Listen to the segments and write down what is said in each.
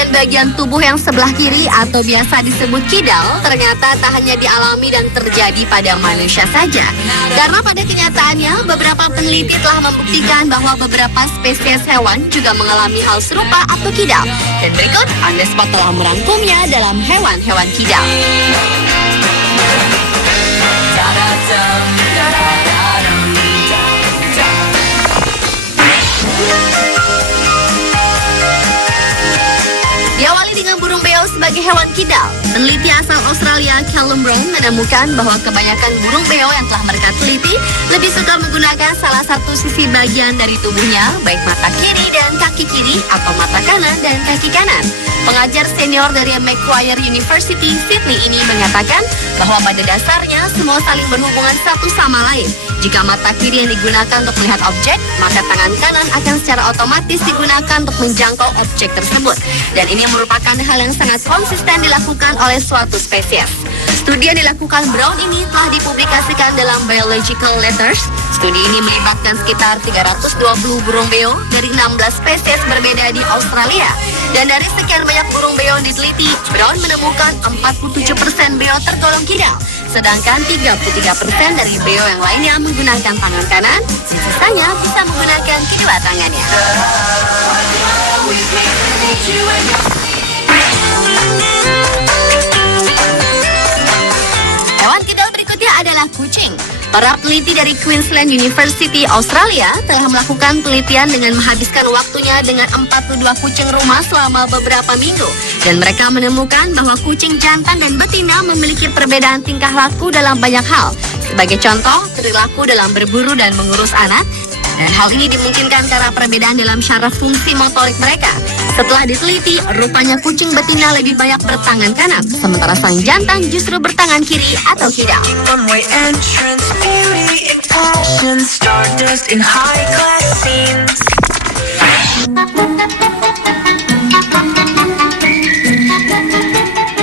dengan bagian tubuh yang sebelah kiri atau biasa disebut kidal ternyata tak hanya dialami dan terjadi pada manusia saja. Karena pada kenyataannya beberapa peneliti telah membuktikan bahwa beberapa spesies hewan juga mengalami hal serupa atau kidal. Dan berikut On The Spot telah merangkumnya dalam hewan-hewan kidal. Diawali dengan burung beo sebagai hewan kidal. Peneliti asal Australia, Callum Brown, menemukan bahwa kebanyakan burung beo yang telah mereka teliti lebih suka menggunakan salah satu sisi bagian dari tubuhnya, baik mata kiri dan kaki kiri atau mata kanan dan kaki kanan. Pengajar senior dari Macquarie University, Sydney ini mengatakan bahwa pada dasarnya semua saling berhubungan satu sama lain. Jika mata kiri yang digunakan untuk melihat objek, maka tangan kanan akan secara otomatis digunakan untuk menjangkau objek tersebut. Dan ini merupakan hal yang sangat konsisten dilakukan oleh suatu spesies. Studi yang dilakukan Brown ini telah dipublikasikan dalam Biological Letters. Studi ini melibatkan sekitar 320 burung beo dari 16 spesies berbeda di Australia. Dan dari sekian banyak burung beo yang diteliti, Brown menemukan 47% beo tergolong kidal. Sedangkan 33% dari beo yang lainnya menggunakan tangan kanan, sisanya bisa menggunakan kedua tangannya. Hewan kidal berikutnya adalah kucing. Para peneliti dari Queensland University, Australia telah melakukan penelitian dengan menghabiskan waktunya dengan 42 kucing rumah selama beberapa minggu. Dan mereka menemukan bahwa kucing jantan dan betina memiliki perbedaan tingkah laku dalam banyak hal. Sebagai contoh, perilaku dalam berburu dan mengurus anak. Dan hal ini dimungkinkan karena perbedaan dalam syaraf fungsi motorik mereka. Setelah diteliti, rupanya kucing betina lebih banyak bertangan kanan, sementara sang jantan justru bertangan kiri atau kidal.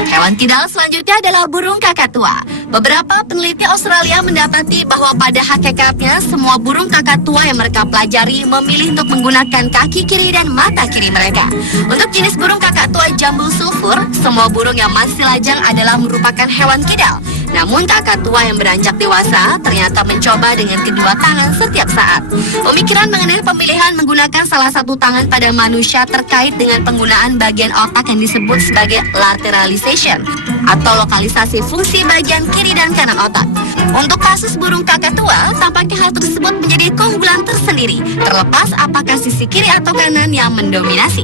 Hewan kidal selanjutnya adalah burung kakatua. Beberapa peneliti Australia mendapati bahwa pada hakikatnya semua burung kakatua yang mereka pelajari memilih untuk menggunakan kaki kiri dan mata kiri mereka. Untuk jenis burung kakatua jambul sulfur, semua burung yang masih lajang adalah merupakan hewan kidal. Namun kakatua yang beranjak dewasa ternyata mencoba dengan kedua tangan setiap saat. Pemikiran mengenai pemilihan menggunakan salah satu tangan pada manusia terkait dengan penggunaan bagian otak yang disebut sebagai lateralization atau lokalisasi fungsi bagian kiri dan kanan otak. Untuk kasus burung kakatua, tampaknya hal tersebut menjadi keunggulan tersendiri, terlepas apakah sisi kiri atau kanan yang mendominasi.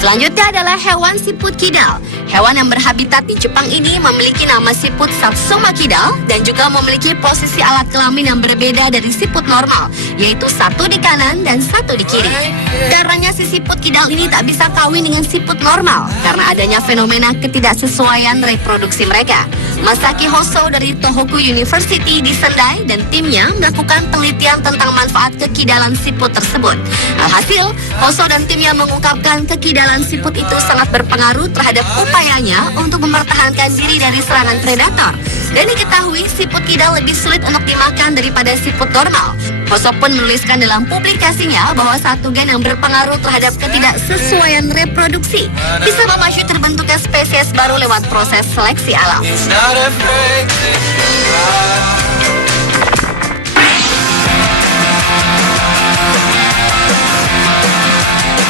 Selanjutnya adalah hewan siput kidal. Hewan yang berhabitat di Jepang ini memiliki nama siput Satsuma kidal dan juga memiliki posisi alat kelamin yang berbeda dari siput normal, yaitu satu di kanan dan satu di kiri. Karenanya si siput kidal ini tak bisa kawin dengan siput normal karena adanya fenomena ketidaksesuaian reproduksi mereka. Masaki Hoso dari Tohoku University di Sendai dan timnya melakukan penelitian tentang manfaat kekidalan siput tersebut. Alhasil, Hoso dan timnya mengungkapkan kekidalan siput itu sangat berpengaruh terhadap upayanya untuk mempertahankan diri dari serangan predator. Dan diketahui siput kidal lebih sulit untuk dimakan daripada siput normal. Hoso pun menuliskan dalam publikasinya bahwa satu gen yang berpengaruh terhadap ketidaksesuaian reproduksi bisa memacu terbentuknya spesies baru lewat proses seleksi alam.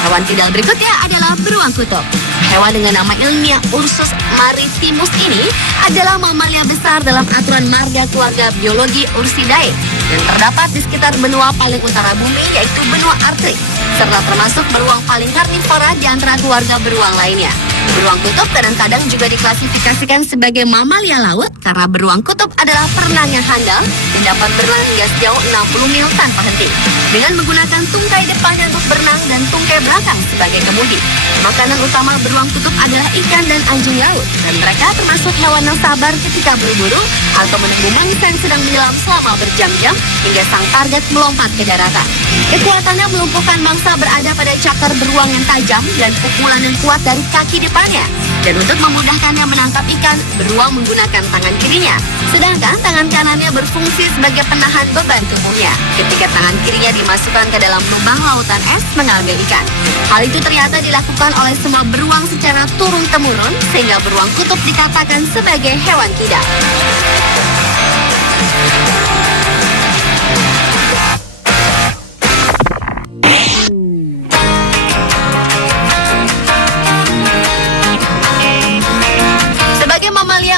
Hewan kidal berikutnya adalah beruang kutub. Hewan dengan nama ilmiah Ursus maritimus ini adalah mamalia besar dalam aturan marga keluarga biologi Ursidae yang terdapat di sekitar benua paling utara bumi, yaitu benua Arktik, serta termasuk beruang paling karnivora di antara keluarga beruang lainnya. Beruang kutub kadang-kadang juga diklasifikasikan sebagai mamalia laut karena beruang kutub adalah perenang yang handal dan dapat berenang hingga sejauh 60 mil tanpa henti dengan menggunakan tungkai depannya untuk berenang dan tungkai belakang sebagai kemudi. Makanan utama beruang beruang kutub adalah ikan dan anjing laut, dan mereka termasuk hewan yang sabar ketika berburu atau menunggu mangsa yang sedang menyelam selama berjam-jam hingga sang target melompat ke daratan. Kekuatannya melumpuhkan mangsa berada pada cakar beruang yang tajam dan pukulan yang kuat dari kaki depannya. Dan untuk memudahkannya menangkap ikan, beruang menggunakan tangan kirinya, sedangkan tangan kanannya berfungsi sebagai penahan beban tubuhnya ketika tangan kirinya dimasukkan ke dalam lubang lautan es mengambil ikan. Hal itu ternyata dilakukan oleh semua beruang secara turun-temurun, sehingga beruang kutub dikatakan sebagai hewan kidal.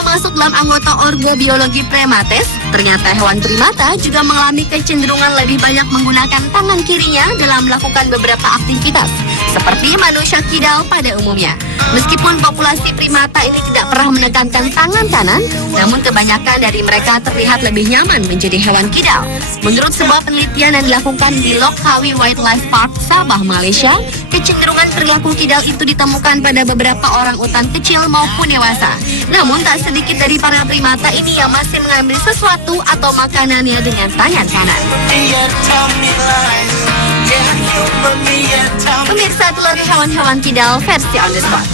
Masuk dalam anggota orgobiologi primates, ternyata hewan primata juga mengalami kecenderungan lebih banyak menggunakan tangan kirinya dalam melakukan beberapa aktivitas, seperti manusia kidal pada umumnya. Meskipun populasi primata ini tidak pernah menekankan tangan kanan, namun kebanyakan dari mereka terlihat lebih nyaman menjadi hewan kidal. Menurut sebuah penelitian yang dilakukan di Lokhawi Wildlife Park, Sabah, Malaysia, kecenderungan perilaku kidal itu ditemukan pada beberapa orang utan kecil maupun dewasa. Namun tak sedikit dari para primata ini yang masih mengambil sesuatu atau makanannya dengan tangan kanan. Pemirsa, telah hewan-hewan kidal versi on the spot.